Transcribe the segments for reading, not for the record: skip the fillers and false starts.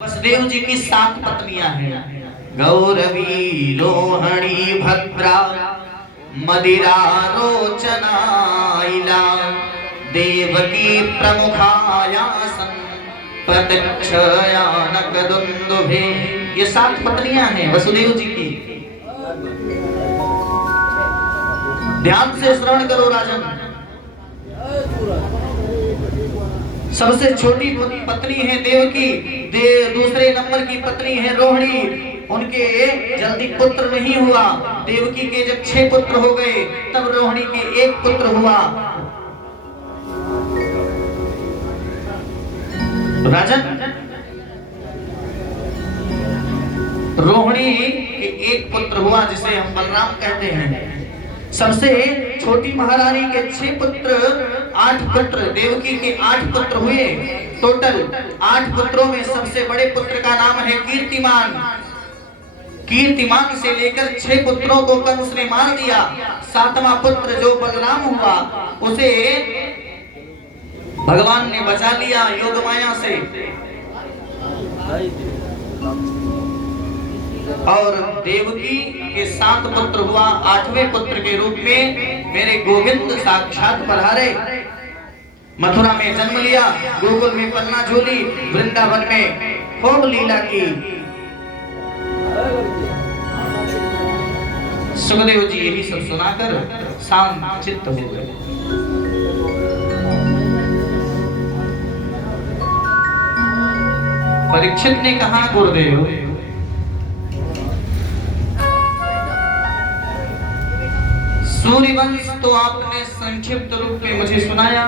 वसुदेव जी की 7 पत्नियां हैं। गौरवी, रोहिणी, भद्रा, मदिरा, रोचना, इला, देवकी, प्रमुखायासन, प्रत्यक्षयानक, दुंदुभे। ये 7 पत्नियां हैं वसुदेव जी की। ध्यान से श्रवण करो राजन। सबसे छोटी पत्नी है देवकी, दूसरे नंबर की पत्नी है रोहिणी। उनके जल्दी पुत्र नहीं हुआ। देवकी के जब 6 पुत्र हो गए तब रोहिणी के 1 पुत्र हुआ। राजन, रोहिणी के 1 पुत्र हुआ जिसे हम बलराम कहते हैं। सबसे छोटी महारानी के 6 पुत्र, 8 पुत्र, देवकी के 8 पुत्र हुए। टोटल 8 पुत्रों में सबसे बड़े पुत्र का नाम है कीर्तिमान। कीर्तिमान से लेकर 6 पुत्रों को कंस ने मार दिया। 7वां पुत्र जो बलराम हुआ उसे भगवान ने बचा लिया योगमाया से। और देवकी के 7 पुत्र हुआ। 8वें पुत्र के रूप में मेरे गोविंद साक्षात पधारे। मथुरा में जन्म लिया, गोकुल में पन्ना झूली, वृंदावन में खूब लीला की। सुखदेव जी यही सब सुनाकर शांत चित्त हो गए। परीक्षित ने कहा, गुरुदेव सूर्यवंश तो आपने संक्षिप्त रूप में मुझे सुनाया,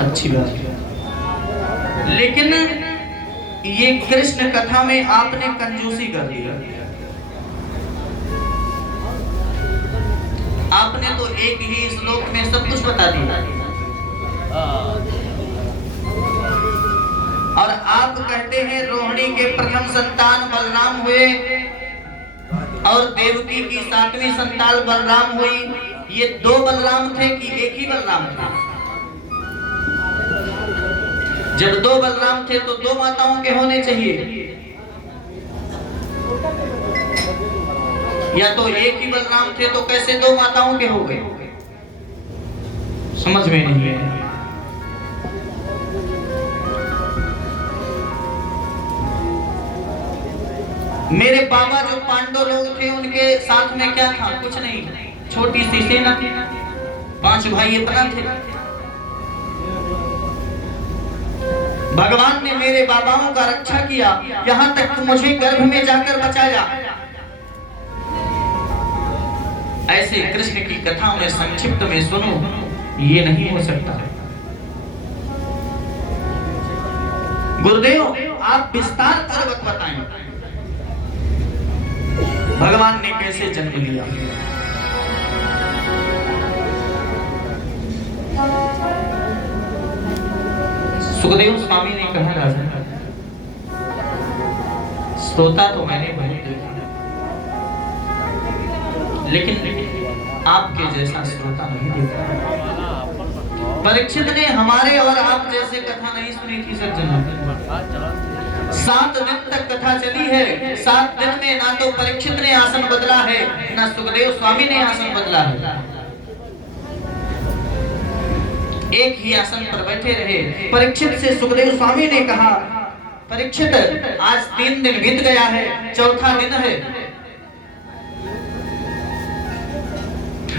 अच्छी बात है, लेकिन ये कृष्ण कथा में आपने कंजूसी कर दिया। आपने तो एक ही श्लोक में सब कुछ बता दिया। और आप कहते हैं रोहिणी के प्रथम संतान बलराम हुए और देवकी की 7वीं संतान बलराम हुई। ये 2 बलराम थे कि एक ही बलराम था? जब 2 बलराम थे तो 2 माताओं के होने चाहिए, या तो एक ही बलराम थे तो कैसे 2 माताओं के हो गए? समझ में नहीं है। मेरे बाबा जो पांडव लोग थे उनके साथ में क्या था? कुछ नहीं, छोटी सी सेना थी, 5 भाई इतना थे। भगवान ने मेरे बाबाओं का रक्षा किया, यहाँ तक कि मुझे गर्भ में जाकर बचाया। ऐसे कृष्ण की कथा में संक्षिप्त में सुनो, ये नहीं हो सकता। गुरुदेव आप विस्तार पूर्वक बताएं भगवान ने कैसे जन्म लिया। सुखदेव स्वामी ने कहा, राजन श्रोता तो मैंने बहुत देखा, लेकिन आपके जैसा श्रोता नहीं देखा। परीक्षित ने हमारे और आप जैसे कथा नहीं सुनी थी सज्जनों। 7 दिन तक कथा चली है। 7 दिन में ना तो परीक्षित ने आसन बदला है, ना सुखदेव स्वामी ने आसन बदला है। एक ही आसन पर बैठे रहे। परीक्षित से सुखदेव स्वामी ने कहा, परीक्षित आज 3 दिन बीत गया है, 4था दिन है,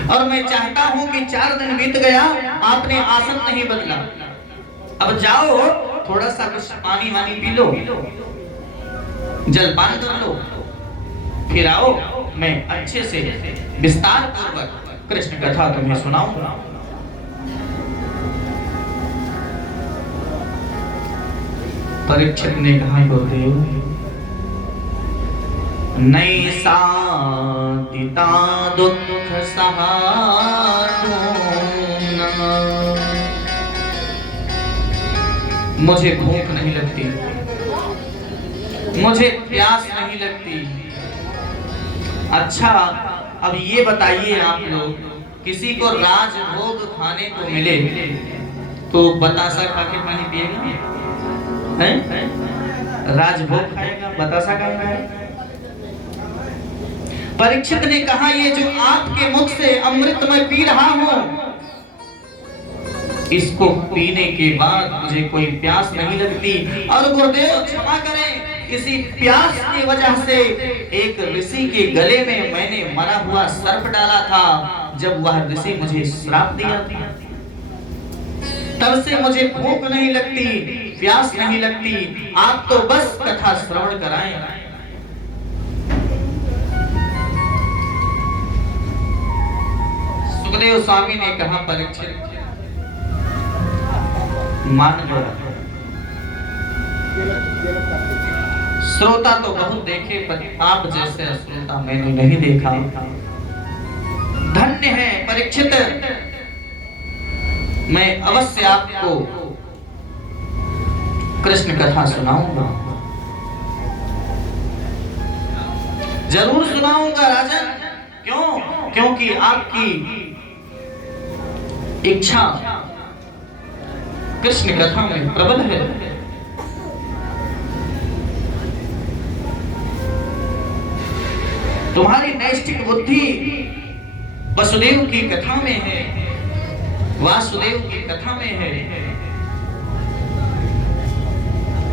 और मैं चाहता हूं कि 4 दिन बीत गया, आपने आसन नहीं बदला। अब जाओ थोड़ा सा कुछ पानी वानी पी लो, जलपान कर लो, फिर आओ, मैं अच्छे से विस्तार पूर्वक कृष्ण कथा तुम्हें सुनाऊंगा। परीक्षित ने कहा, गुरुदेव नैसा दिता दुख सहारो, मुझे भूख नहीं लगती, मुझे प्यास नहीं लगती। अच्छा अब ये बताइए आप लोग, किसी को राजभोग खाने को मिले तो बतासा खा के पानी पिएगा? राजभोग खाएगा, बतासा खाएगा। परीक्षित ने कहा ये जो आपके मुख से अमृत मैं पी रहा हूं, इसको पीने के बाद मुझे कोई प्यास नहीं लगती। और गुरुदेव क्षमा करें, इसी प्यास की वजह से एक ऋषि के गले में मैंने मरा हुआ सर्प डाला था। जब वह ऋषि मुझे श्राप दिया था, तब से मुझे भूख नहीं लगती, प्यास नहीं लगती। आप तो बस कथा श्रवण कराएं। सुखदेव स्वामी ने कहा, परीक्षित मान लो, श्रोता तो बहुत देखे पर आप जैसे श्रोता मैंने नहीं देखा। धन्य है परीक्षित, मैं अवश्य आपको कृष्ण कथा सुनाऊंगा, जरूर सुनाऊंगा राजन। क्यों? क्योंकि आपकी इच्छा कृष्ण कथा में प्रबल है। तुम्हारी नैष्ठिक बुद्धि वसुदेव की कथा में है, वासुदेव की कथा में है।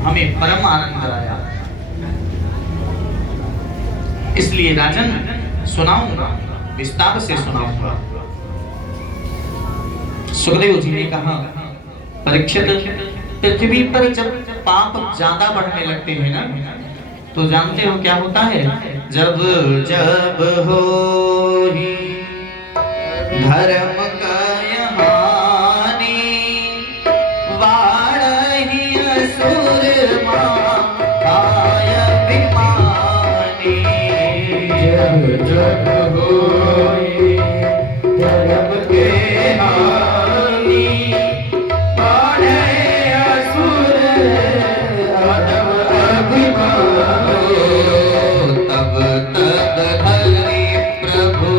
हमें परम आनंद आया, इसलिए राजन सुनाऊंगा, विस्तार से सुनाऊंगा। सुखदेव जी ने कहा, परीक्षित पृथ्वी पर जब पाप ज्यादा बढ़ने लगते हैं ना, तो जानते हो क्या होता है? जब जब हो ही धर्म का हानि, वाढ़हि असुर माय अभिमानी। जब जब होई धर्म के हानि, वाढ़हि असुर अधम अभिमानी। तब तक हरि प्रभु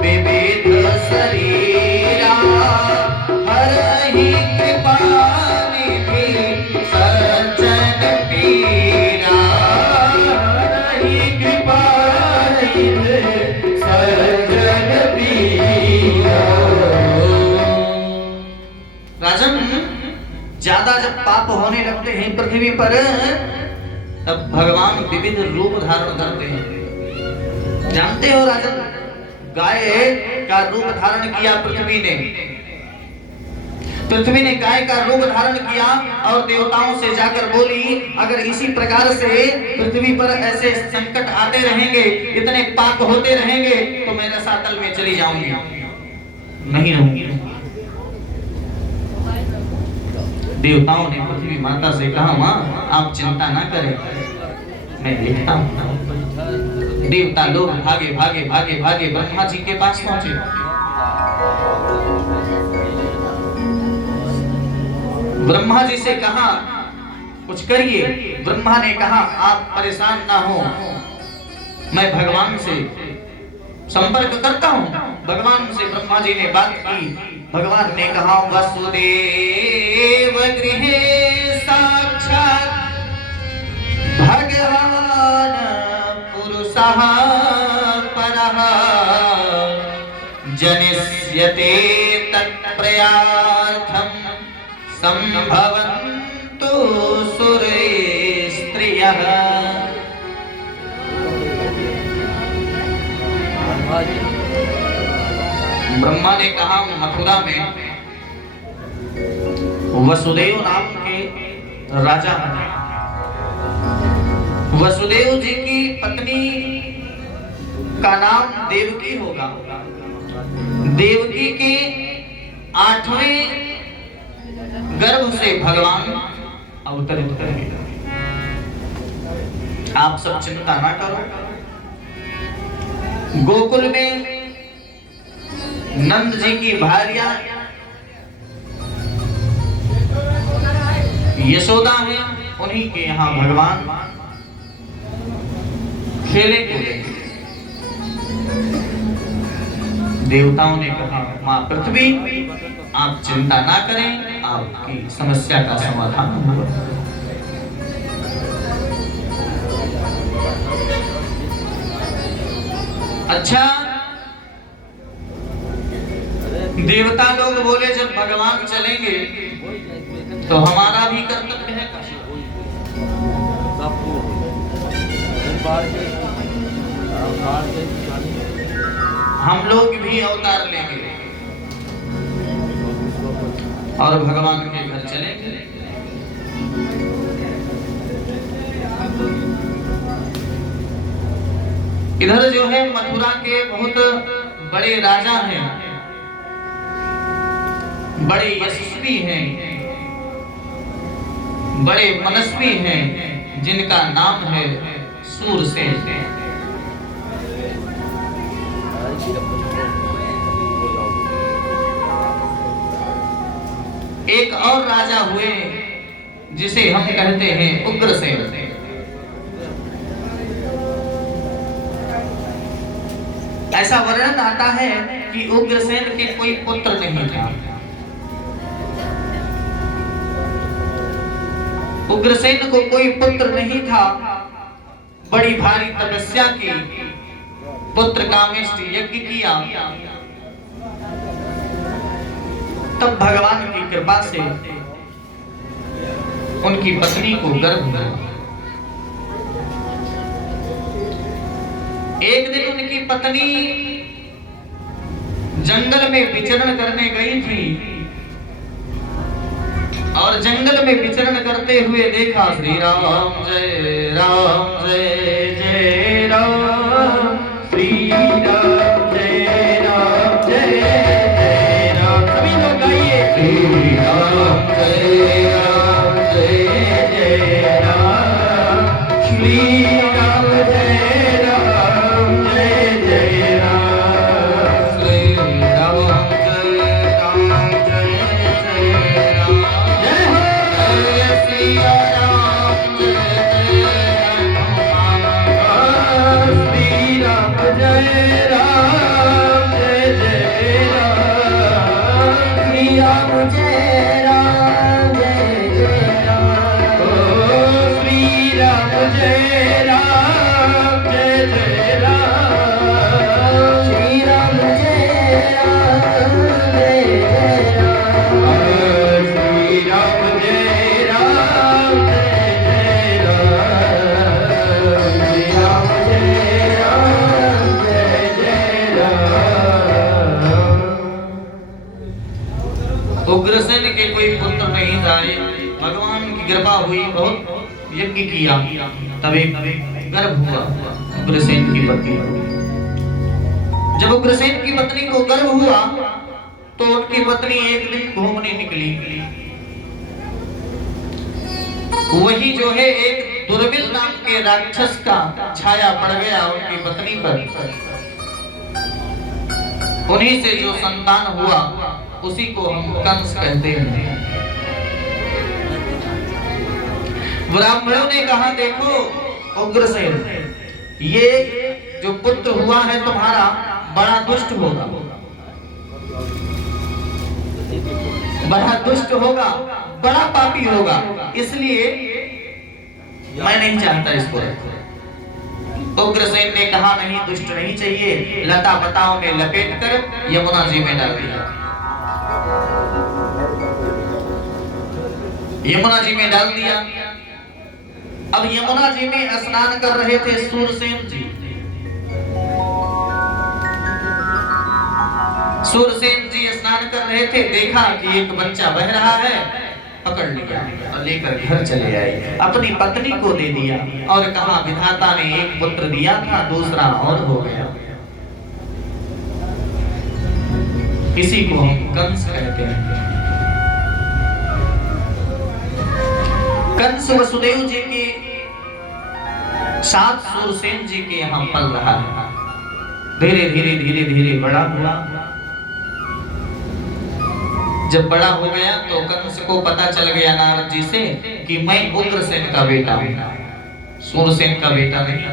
विविध शरीरा, हरहि कृपा निधि सज्जन पीरा। हरहि कृपा निधि सज्जन पीरा। राजन, ज्यादा जब पाप होने लगते हैं पृथ्वी पर, तब भगवान विविध रूप धारण करते हैं। जानते हो राजन, गाय का रूप धारण किया पृथ्वी ने। पृथ्वी ने गाय का रूप धारण किया और देवताओं से जाकर बोली, अगर इसी प्रकार से पृथ्वी पर ऐसे संकट आते रहेंगे, इतने पाप होते रहेंगे, तो मैं रसातल में चली जाऊंगी, नहीं रहूंगी। देवताओं ने पृथ्वी माता से कहा, माँ आप चिंता ना करें, मैं देखता हूं। देवता लोग भागे भागे भागे भागे ब्रह्मा जी के पास पहुंचे। ब्रह्मा जी से कहा, कुछ करिए। ब्रह्मा ने कहा, आप परेशान ना हो, मैं भगवान से संपर्क करता हूं। भगवान से ब्रह्मा जी ने बात की। भगवान ने कहा, वसुदेव गृहे साक्षात् भगवान पुरुषः परः, जनिष्यते तत्प्रयार्थं संभवन्तु सुरस्त्रियः। ब्रह्मा ने कहा, मथुरा में वसुदेव नाम के राजा हैं। वसुदेव जी की पत्नी का नाम देवकी होगा। देवकी के 8वें गर्भ से भगवान अवतरित करेंगे। आप सब चिंता ना करो। गोकुल में नंद जी की भार्या यशोदा है, उन्हीं के यहाँ भगवान खेले कूदे। देवताओं ने कहा, माँ पृथ्वी आप चिंता ना करें, आपकी समस्या का समाधान होगा। अच्छा, देवता लोग बोले जब भगवान चलेंगे तो हमारा भी कर्तव्य है। हम लोग भी अवतार लेंगे और भगवान के घर चलेंगे। इधर जो है मथुरा के बहुत बड़े राजा हैं, बड़े यशस्वी हैं, बड़े मनस्वी हैं, जिनका नाम है सूरसेन। एक और राजा हुए जिसे हम कहते हैं उग्रसेन। ऐसा वर्णन आता है कि उग्रसेन के कोई पुत्र नहीं था। उग्रसेन को कोई पुत्र नहीं था। बड़ी भारी तपस्या की, पुत्र कामेष्टि यज्ञ किया, तब भगवान की कृपा से उनकी पत्नी को गर्भ हुआ। एक दिन उनकी पत्नी जंगल में विचरण करने गई थी और जंगल में विचरण करते हुए देखा श्री राम जय राम जय जय राम, श्री राम जय राम जय जय राम। सभी लोग गाइए श्री राम जय राम जय जय राम, श्री राम जय राम जय जय राम, श्री राम जय राम जय जय राम, जय हो श्री राम जय राम, श्री राम जय राम जय जय राम, श्री राम जय राम जय जय राम, ओ श्री राम जय राम जय जय राम, श्री राम जय राम जय जय राम, श्री राम जय राम जय जय राम, श्री राम जय राम जय जय राम। उग्रसेन के कोई पुत्र नहीं था। भगवान की कृपा हुई, बहुत यज्ञ किया, तब एक गर्भ हुआ उग्रसेन की पत्नी। जब उग्रसेन की पत्नी को गर्भ हुआ तो उनकी पत्नी एक दिन घूमने निकली। वही जो है एक दुर्मिल नाम के राक्षस का छाया पड़ गया उनकी पत्नी पर। उन्हीं से जो संतान हुआ उसी को हम कंस कहते हैं। ब्राह्मणों ने कहा देखो उग्रसेन, ये जो पुत्र हुआ है तुम्हारा बड़ा दुष्ट होगा, बड़ा दुष्ट होगा, बड़ा पापी होगा, इसलिए मैं नहीं चाहता इसको। उग्रसेन ने कहा नहीं, दुष्ट नहीं चाहिए। लता पताओं में लपेट कर यमुना जी में डाल दिया। यमुना जी में डाल दिया। अब यमुना जी में स्नान कर रहे थे सूरसेन जी। सूरसेन जी स्नान कर रहे थे, देखा कि एक बच्चा बह रहा है, पकड़ लिया और लेकर घर चले आए। अपनी पत्नी को दे दिया और कहा विधाता ने एक पुत्र दिया था, दूसरा और हो गया। इसी को हम कंस कहते हैं। कंस वसुदेव जी के साथ सूरसेन जी के यहाँ पल रहा है। धीरे धीरे धीरे धीरे बड़ा हुआ। जब बड़ा हो गया तो कंस को पता चल गया नारद जी से कि मैं उग्रसेन का बेटा हूं, सूरसेन का बेटा नहीं।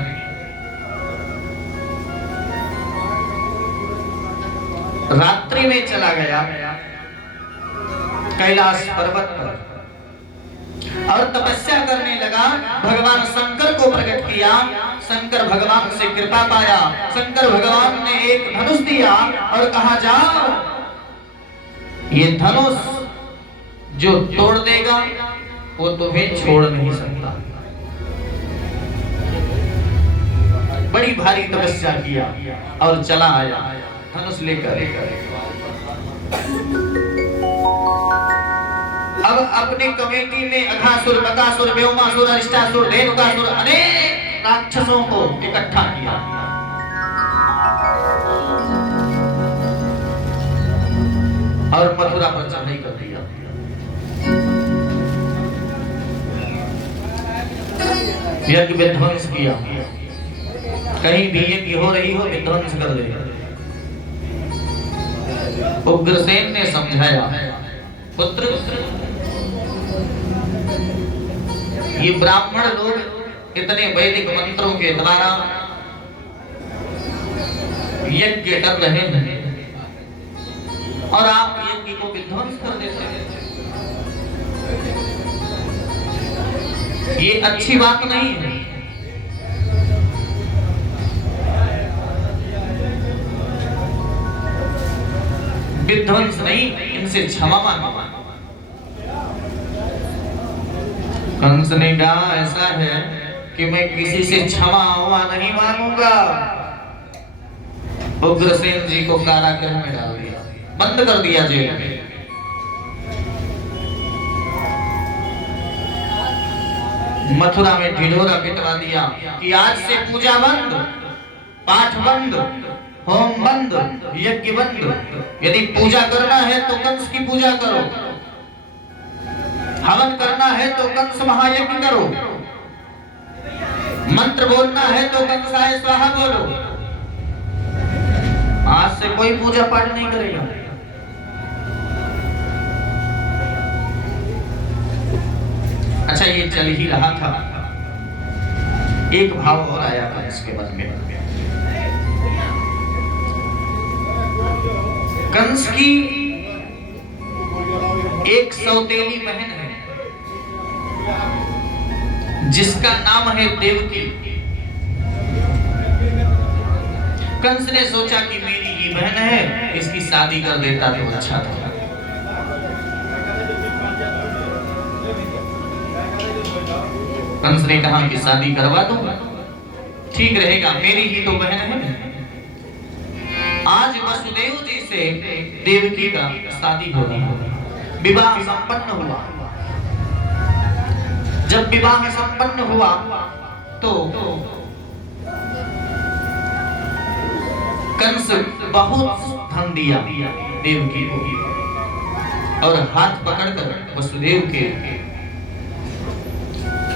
रात्रि में चला गया कैलाश पर्वत पर और तपस्या करने लगा। भगवान शंकर को प्रकट किया। शंकर भगवान से कृपा पाया। शंकर भगवान ने एक धनुष दिया और कहा जाओ, ये धनुष जो तोड़ देगा वो तुम्हें छोड़ नहीं सकता। बड़ी भारी तपस्या किया और चला आया धनुष लेकर। अब अपनी कमेटी में अघासुर, बकासुर, व्योमासुर, अरिष्टासुर, धेनुकासुर अनेक राक्षसों को इकट्ठा किया और मथुरा पर चढ़ाई कर दिया। यज्ञ विध्वंस किया, कहीं भी यज्ञ हो रही हो विध्वंस कर दे। उग्रसेन ने समझाया, पुत्र ये ब्राह्मण लोग इतने वैदिक मंत्रों के द्वारा यज्ञ कर रहे हैं और आप यज्ञ को विध्वंस कर देते हैं, ये अच्छी बात नहीं है। विध्वंस नहीं, इनसे क्षमा मांगो। कंस ने कहा ऐसा है कि मैं किसी से क्षमा हुआ नहीं मांगूंगा। उग्रसेन जी को कारागृह में डाल दिया, बंद कर दिया जेल में। मथुरा में ढिढोरा पिटवा दिया कि आज से पूजा बंद, पाठ बंद, होम बंद, यज्ञ बंद। यदि पूजा करना है तो कंस की पूजा करो, हवन करना है तो कंस महायज्ञ करो, मंत्र बोलना है तो कंसाय स्वाहा बोलो। आज से कोई पूजा पाठ नहीं करेगा। अच्छा, ये चल ही रहा था, एक भाव और आया कंस के मन में। कंस की एक सौतेली बहन है जिसका नाम है देवकी। कंस ने सोचा कि मेरी ही बहन है, इसकी शादी कर देता तो अच्छा था। कंस ने कहा कि शादी करवा दूंगा, ठीक रहेगा, मेरी ही तो बहन है। आज वसुदेव जी से देवकी का शादी हो रही है। विवाह संपन्न हुआ। जब विवाह संपन्न हुआ तो कंस बहुत धन दिया देवकी को और हाथ पकड़कर वसुदेव के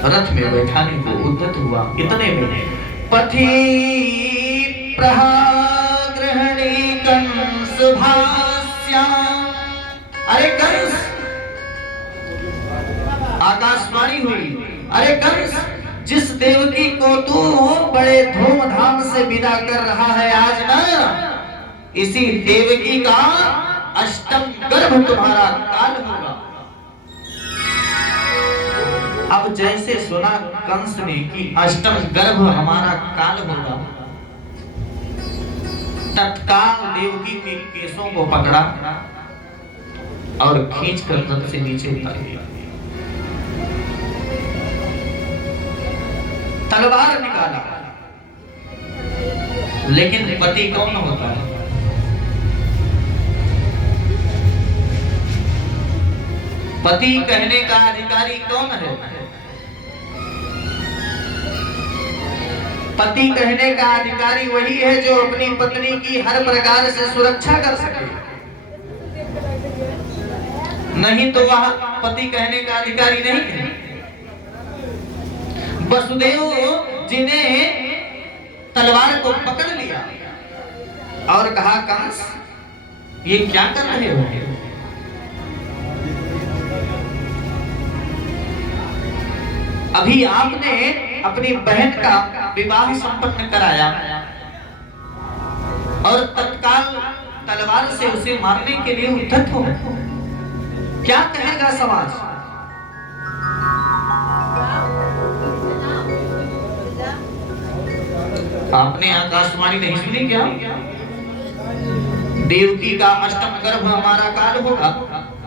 रथ में बैठाने को उद्यत हुआ। इतने में पथि प्रहाग्रहणी कंस भास्या। अरे कंस, आकाशवाणी हुई, अरे कंस, जिस देवकी को तू बड़े धूमधाम से विदा कर रहा है आज ना, इसी देवकी का अष्टम गर्भ तुम्हारा काल होगा। अब जैसे सुना कंस ने कि अष्टम गर्भ हमारा काल होगा, तत्काल देवकी के केसों को पकड़ा और खींचकर रथ से नीचे उतार दिया। तलवार निकाला, लेकिन पति कौन होता है? पति कहने का अधिकारी कौन है? पति कहने का अधिकारी वही है जो अपनी पत्नी की हर प्रकार से सुरक्षा कर सके, नहीं तो वह पति कहने का अधिकारी नहीं है। वसुदेव जी ने तलवार को पकड़ लिया और कहा, कंस, ये क्या कर रहे हो? अभी आपने अपनी बहन का विवाह संपन्न कराया और तत्काल तलवार से उसे मारने के लिए उद्यत हो। क्या कहेगा समाज? आपने आकाशवाणी नहीं सुनी क्या? देवकी का अष्टम गर्भ हमारा काल होगा।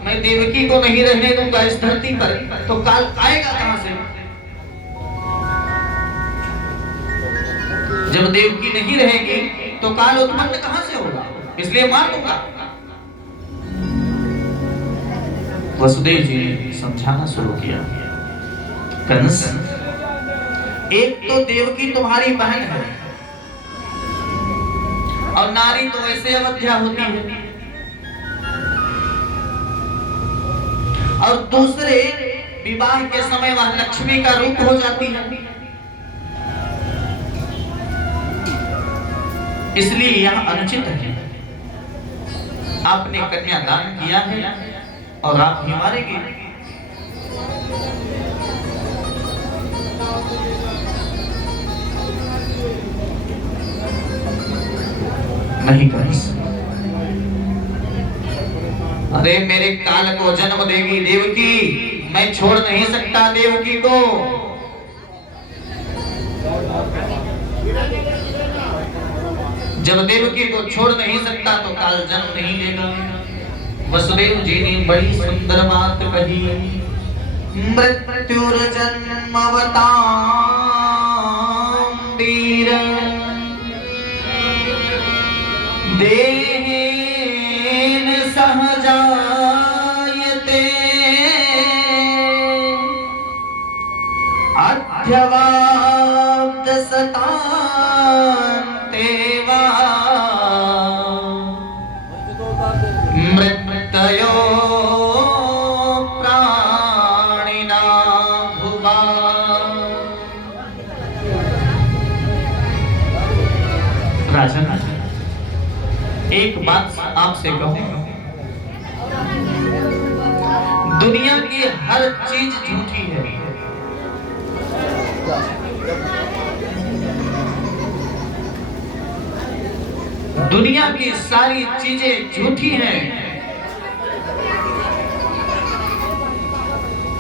मैं देवकी को नहीं रहने दूंगा इस धरती पर, तो काल आएगा कहां से? जब देवकी नहीं रहेगी तो काल उत्पन्न कहां से होगा? इसलिए मार दूंगा। वसुदेव जी ने समझाना शुरू किया, कंस, एक तो देवकी तुम्हारी बहन है और नारी तो ऐसे अवध्या होती है, और दूसरे विवाह के समय वह लक्ष्मी का रूप हो जाती है। इसलिए यह अनुचित है। आपने कन्यादान किया है और आप ही मारेंगे। नहीं कर सकते। अरे मेरे काल को जन्म देगी देवकी, मैं छोड़ नहीं सकता देवकी को। जब देवकी को छोड़ नहीं सकता तो काल जन्म नहीं लेगा। वसुदेव जी ने बड़ी सुंदर बात कही, मृत्युर्जन्मवतां वीर देहेन सह जायते अध्यवाप्त सतान्ते वा मृत्तयो प्राणिना भुवा। राजन, एक बात आपसे कहूं, दुनिया की हर चीज झूठी है। दुनिया की सारी चीजें झूठी हैं।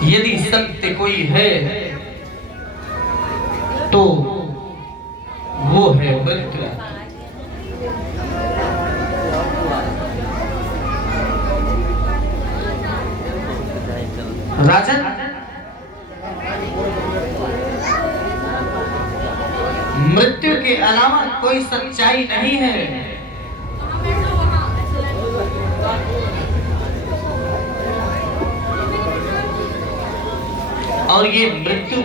यदि सत्य कोई है तो वो है मृत्यु। राजन, मृत्यु के अलावा कोई सच्चाई नहीं है। और ये मृत्यु